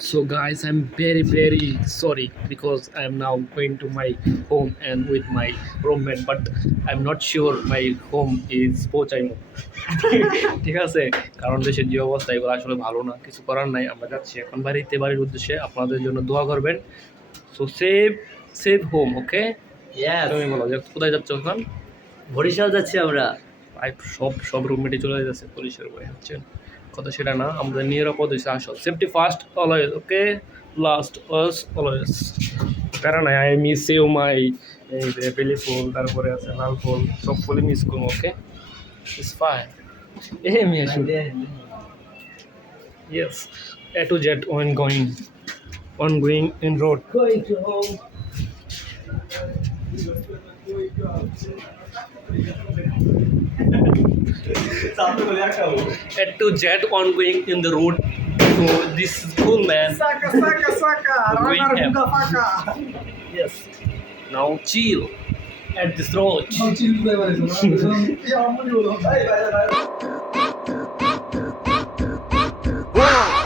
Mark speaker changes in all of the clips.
Speaker 1: So guys, I'm very very sorry because I'm now going to my home and with my roommate, but I'm not sure my home is পৌঁছাইমো ঠিক আছে? কারণ দেশের যে অবস্থা এগুলো আসলে ভালো না। কিছু করার নাই আমরা যাচ্ছি এখন বাড়িতে। বাড়ির উদ্দেশ্যে আপনাদের জন্য দোয়া করবেন। So save save home okay তুমি বলো যে কোথায় যাচ্ছ এখন?
Speaker 2: বরিশাল যাচ্ছি আমরা।
Speaker 1: সব সব রুমমেটে চলে যাচ্ছে পুলিশের বই হচ্ছেন কথা সেটা না আমাদের নিরাপদ হয়েছে আসল। Safety first always okay last was always প্যারা নাই আই মিস ইউ মাই এই যে বেলি ফুল তারপরে আছে লাল ফুল সব ফুলই মিস করব ওকে ইটস ফাইন এ মিয়া shoot yes A to Z when going on going in road
Speaker 2: Going to home.
Speaker 1: at to jet on going in the road. So this cool man. Saka,
Speaker 3: saka, saka.
Speaker 1: yes. Now chill at this road.
Speaker 3: wow.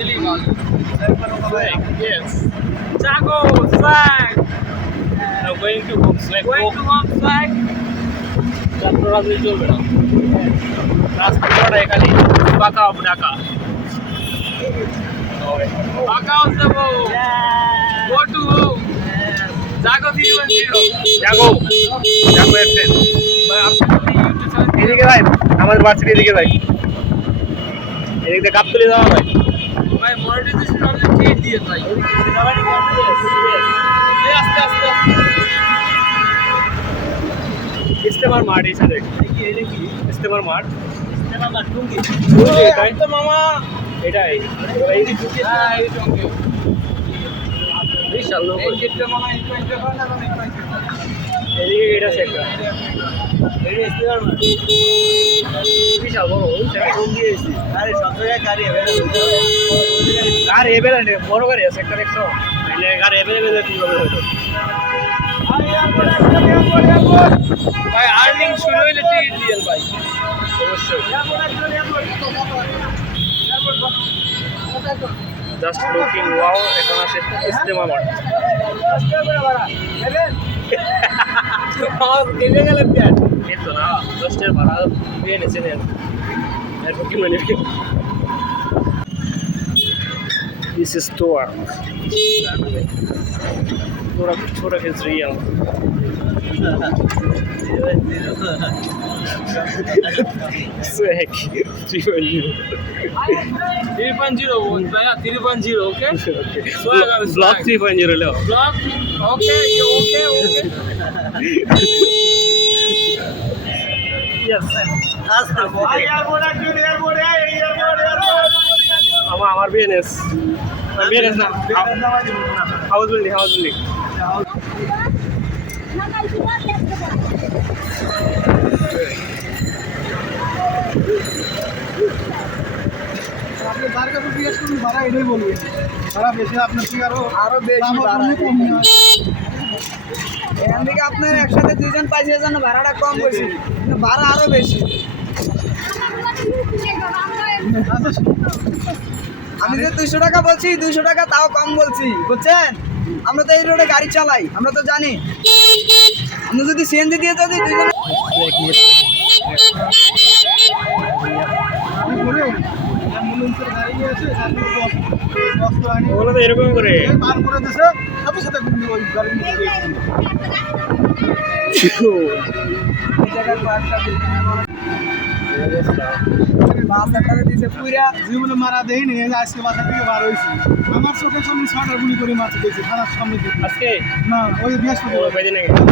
Speaker 3: E vai, vai.
Speaker 1: Swag, yes. Chaco, swag. Now going to home swag. Going to home swag. রাস্তা রাস্তায় চলবে না রাস্তা পড়ায় খালি পাকা ডাকা পাকাও যাব go to home Jago three one zero Jago Jago FM এদিকে ভাই আমাদের বাচ্চা এদিকে ভাই এদিকে কাপ তুলে দেওয়া ভাই ভাই মনিটাইজেশন আমি ঠিক দিয়ে ভাই আস্তে আস্তে ইস্তেমার মাঠ এই সাইডে। ইস্তেমার মাঠ। এটাই? তো মামা এটাই। এই যে ঢুকে বিশাল লোক। এদিকে এটা আছে একটা বিশাল বড় ফোন দিয়েছি
Speaker 2: আরে সব জায়গায় গাড়ি
Speaker 1: আর এভেলেবেল বড় গাড়ি আছে একটা দেখছ? আর এভেলেবেল কি হবে হয়তো? ভাই আর্নিং শুরু হইলে টিকিট দিয়েন ভাই। অবশ্যই। জাস্ট লুকিং ওয়াও এখন আছে ইস্তেমা মাঠ কেটে গেলেন প্যাট এই তো না দশটার ভাড়া দিয়ে নিয়েছেন এরপর কি মনে? This is Tor. Tora, Tora is real. Swag. 3.0.
Speaker 4: 3.0 भैया 3.0 okay
Speaker 1: Okay.
Speaker 4: Swag, I'm
Speaker 1: Block
Speaker 4: swag.
Speaker 1: 3.0 low.
Speaker 4: block okay you okay okay
Speaker 1: Yes.
Speaker 3: Airport, actually, airport, airport, airport.
Speaker 1: আমার আমার বিএনএস বিএনএস না হাউস বিল্ডিং হাউস বিল্ডিং
Speaker 3: আপনি যার কাছে জিজ্ঞেস করুন ভাড়া এটাই বলবেন ভাড়া বেশি আপনার থেকে আরও
Speaker 2: আরও বেশি ভাড়া।
Speaker 3: কম
Speaker 2: এখান থেকে আপনার একসাথে দুজন পাইছে জন্য ভাড়াটা কম বেশি। ভাড়া আরও বেশি।
Speaker 3: আচ্ছা,
Speaker 2: আমি যে দুইশো টাকা বলছি দুইশো টাকা তাও কম বলছি বুঝছেন? আমরা তো এই রোডে গাড়ি চালাই আমরা তো জানি। আমরা যদি সিএনজি দিয়ে যদি
Speaker 1: এরকম করে।
Speaker 3: এই জীবনে মারা দেয়নি আজকে বাসা থেকে বার হয়েছি আমার চোখের সামনে ছটা গুলি করে মারতে দিয়েছে থানার সামনে
Speaker 1: আজকে?
Speaker 3: না ওই
Speaker 1: ও
Speaker 3: বৃহস্পতিবার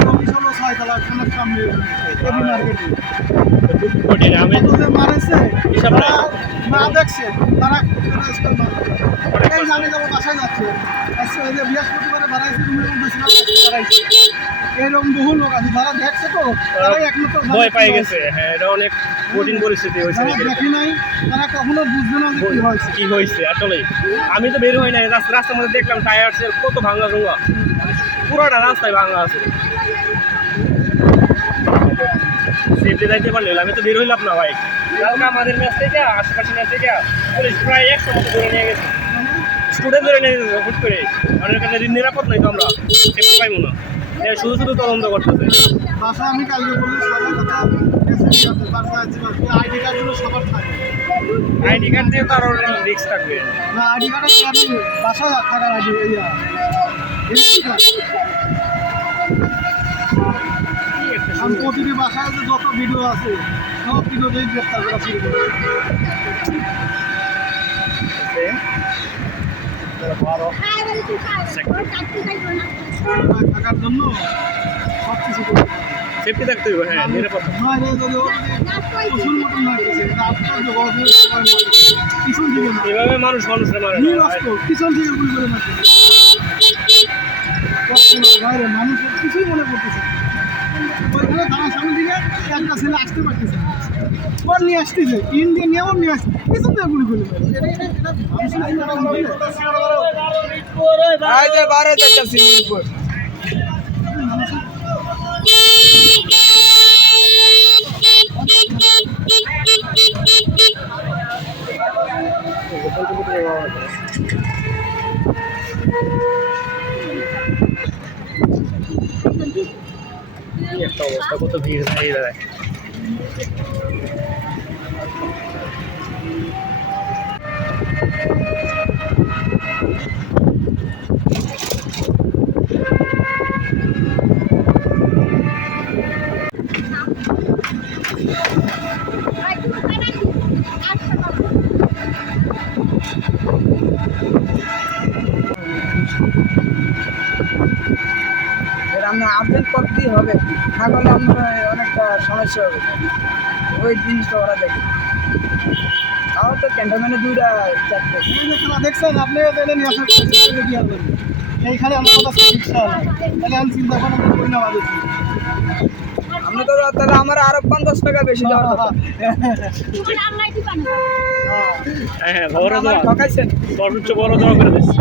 Speaker 3: অফিস ছয়তলা থানার সামনে মার্কেটে। মারেছে। তারা না দেখছে তারা তারা যাব বাসায় যাচ্ছে। বৃহস্পতিবারে বাড়াইছে এরকম বহু লোক আছে যারা দেখছে তো তারাই একমাত্র
Speaker 1: ভয় পাই গেছে। হ্যাঁ এটা অনেক কঠিন পরিস্থিতি হয়েছে
Speaker 3: দেখি নাই তারা কখনো বুঝবে না কি হয়েছে।
Speaker 1: কি হয়েছে আসলে? আমি তো বের হই নাই রাস্তার মধ্যে দেখলাম টায়ার কত ভাঙা ভুঙ্গা পুরোটা রাস্তায় ভাঙা আছে। সেফলি যাইতে পারলে আমি তো বের হইলাম না ভাই। কালকে আমাদের ম্যাচ থেকে আশেপাশে ম্যাচ থেকে পুলিশ প্রায় একশো মতো ধরে নিয়ে গেছে। স্টুডেন্ট ধরে নিয়ে গেছে হুট করে। কাছে নিরাপদ নাই তো আমরা সেফটি পাইবো না। শুধু শুধু তদন্ত করতেছে।
Speaker 3: বাসা আমি কালকে বলব সবার কথা আইডি কার্ডগুলো সবার থাকে।
Speaker 1: আইডি কার্ড দিয়ে তো আরও রিস্ক থাকবে।
Speaker 3: না আইডি কার্ডে বাসা থাকার আইডি ইয়া। আমি প্রতিটি বাসায় যে যত ভিডিও আছে সব ভিডিওতেই গ্রেপ্তার করা শুরু করে। থাকার জন্য সব কিছু করে
Speaker 1: সেফটি থাকতে হবে হ্যাঁ
Speaker 3: নয় রে যদি মতন মারতেছে। পিছন দিকে
Speaker 1: এভাবে মানুষ মানুষের মারে
Speaker 3: নিরস্ত পিছন থেকে গুলি করে মারতেছে বাইরে মানুষ কিছুই মনে করতেছে ওইখানে থানার সামনে দিকে একটা ছেলে আসতে পারতেছে না। ওর নিয়ে আসতেছে ইন্ডিয়া নিয়ে ওর নিয়ে আসছে পিছন থেকে গুলি করে। এটা- এটা- এটা মানুষের চিন্তা ভাবনা করে।
Speaker 2: এই যে বারো যাইতেছি মিরপুর
Speaker 1: কি একটা অবস্থা কত ভিড় দাঁড়িয়ে দাঁড়ায়
Speaker 2: এটা আমরা আপডেট করতেই করলে আমরা অনেকটা সমস্যা হবে। ওই জিনিসটা ওরা দেখে। আমার তো ক্যান্টনমেন্টে দুইটা চারটে।
Speaker 3: খেলা দেখছেন আপনি এটা নিয়ে আসার পরে কি আর এইখানে আমার কথা শিক্ষা তাহলে আমি চিন্তা করেন আমি করি না
Speaker 2: আমরা তো তাহলে আমার আরও পঞ্চাশ টাকা বেশি দেওয়ার কথা
Speaker 1: হ্যাঁ। হ্যাঁ বড়
Speaker 2: ঠকাইছেন?
Speaker 1: সর্বোচ্চ বড় দেওয়া করে দিচ্ছি।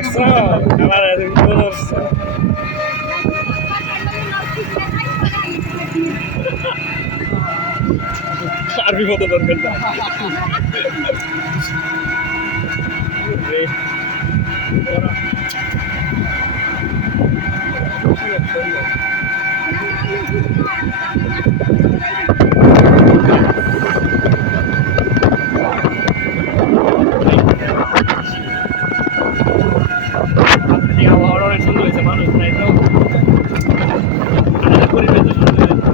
Speaker 1: আবার দেখছ আবার এরকম করছ। আর বিপদে দরকার না এই আবহাওয়াটা অনেক সুন্দর হয়েছে মানুষ নাই তো আর পরিবেশ তো সুন্দর হয়েছে।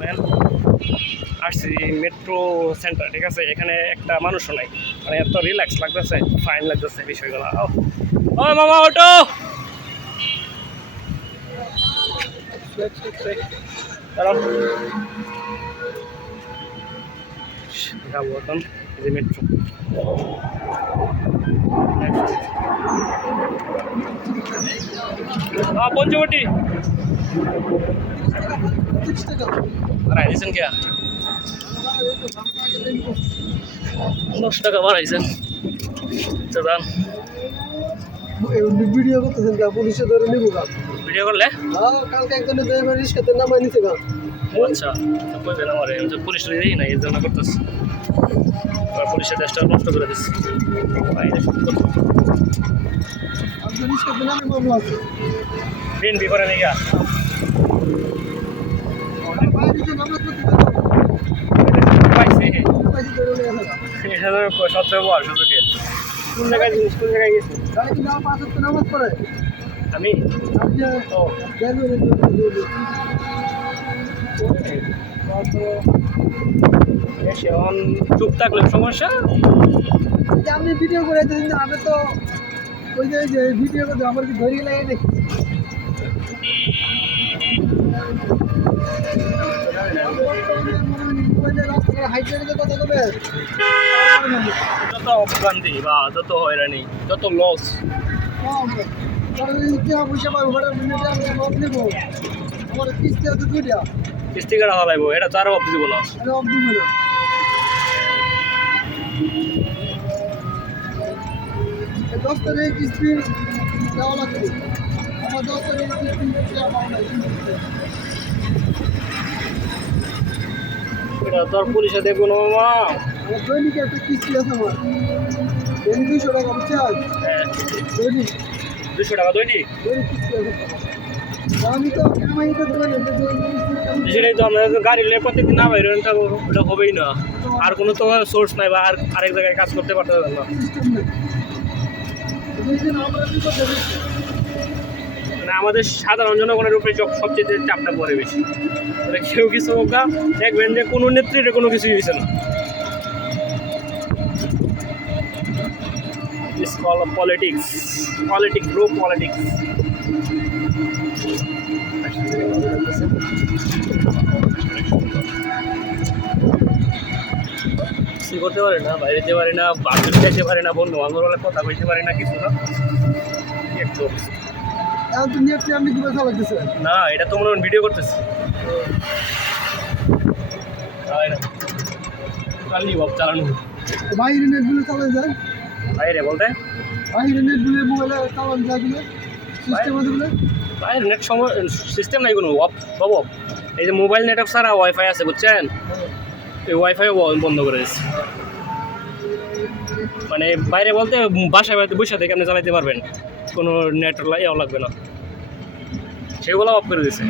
Speaker 1: ম্যাম, আসছি মেট্রো সেন্টার ঠিক আছে? এখানে একটা মানুষও নাই। মানে এত রিল্যাক্স লাগতেছে ফাইন লাগতেছে বিষয়গুলো। ও মামা মেট্রো পঞ্চবটি। দিয়েছেন কে? দশ টাকা বাড়াইছেন। তো দাম
Speaker 3: ভিডিও করতেছেন গা পুলিশে ধরে নিবো গা।
Speaker 1: ভিডিও করলে?
Speaker 3: হ্যাঁ কালকে একজনের ড্রাইভার রিস্কাতে নামাই নিছে গা।
Speaker 1: আচ্ছা তো কইবেন আমার আমি তো পুলিশ দিই না এই জন্য করতেছি। আর পুলিশের দেশটা নষ্ট করে দিচ্ছি
Speaker 5: বাইরে দিতে নামলে তো দিতে
Speaker 1: পাইছি
Speaker 5: পাইছি করে নিয়ে আসা
Speaker 1: এটা তো বড় সুযোগের কোন জায়গায় জিনিস কোন জায়গায় গেছি আমি ও এখন চুপ থাকলে সমস্যা
Speaker 5: আপনি ভিডিও করে দিন আমি তো ওই যে ভিডিও করতে আমার কি ধরিয়ে লাগে নাকি বলে
Speaker 1: যত অভ্রান্তি বা যত হয়রানি, যত লস
Speaker 5: কিস্তি
Speaker 1: কাটা হলাইব, এটা তো আরও অফ দিব
Speaker 5: এই দশ তারিখ কিস্তি দেওয়া লাগবে। আমার দশ তারিখ কিস্তি দেওয়া পাবো না
Speaker 1: এটা তোর পুলিশে দেখব না মামা
Speaker 5: দৈনিক একটা কিস্তি আছে আমার। দৈনিক দুশো টাকা বুঝছেন
Speaker 1: হ্যাঁ।
Speaker 5: দৈনিক।
Speaker 1: দুশো টাকা দৈনিক?
Speaker 5: দৈনিক কিস্তি আছে আমি তো কামাই করতে পারি না দৈনিক কিস্তি আমি-
Speaker 1: সেটাই তো আমরা গাড়ি নিয়ে প্রত্যেকদিন না বাইরে ওটা হবেই না। আর কোনো তো সোর্স নাই বা আর আরেক জায়গায় কাজ করতে পারতে না
Speaker 5: সিস্টেম নেই এই জন্য আমরা কি করতে পারি?
Speaker 1: মানে আমাদের সাধারণ জনগণের উপরে সব- সবচেয়ে চাপটা পড়ে বেশি মানে কেউ কিছু হোক দেখবেন যে কোনো নেত্রীর কোনো কিছুই হয়েছে না It's called politics. Politics, bro, politics. করতে পারে না বাইরে যেতে পারে না বাথরুম যেতে পারে না বন্ধু বান্ধব কথা কইতে পারে না কিছু না একটা।
Speaker 5: এখন তো নেট আপনি
Speaker 1: না এটা তো মনে ভিডিও করতেছি। না। কালি বাপ চালানো
Speaker 5: বাইরে নেটগুলো চালানো যায়।
Speaker 1: বাইরে বলতে
Speaker 5: বাইরে নেটগুলো মোবাইলে চালানো যায়গুলো সিস্টেম আছে গুলো
Speaker 1: বাইরে নেট সময় সিস্টেম নাই কোনো অফ সব off। এই যে মোবাইল নেটওয়ার্ক ছাড়া ওয়াইফাই আছে বুঝছেন? এই ওয়াইফাই বন্ধ করে দিচ্ছে। মানে বাইরে বলতে বাসায় বাড়িতে বসে থেকে আপনি চালাইতে পারবেন। কোনো নেট ইয়েও লাগবে না। সেগুলো অফ করে দিচ্ছে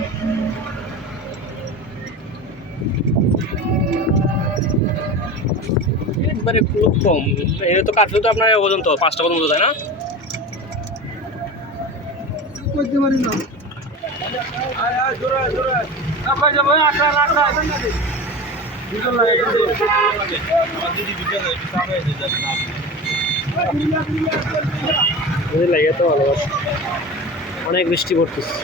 Speaker 1: একবারে খুব কম। এটা তো কাটলে তো আপনার পর্যন্ত পাঁচটা পর্যন্ত তাই না?
Speaker 5: করতে পারি না।
Speaker 1: বুঝে লাগে তো ভালোবাসি। অনেক বৃষ্টি পড়তেছে।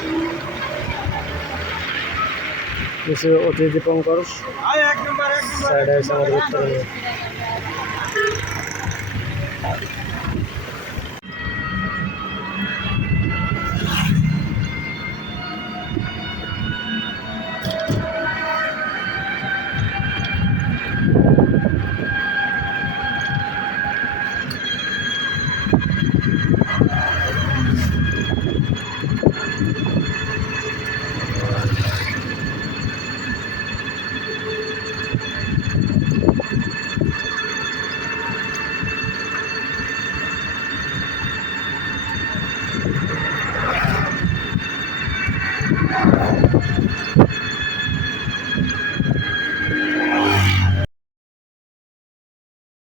Speaker 1: অতিথি পঙ্কর সাইডে আমাদের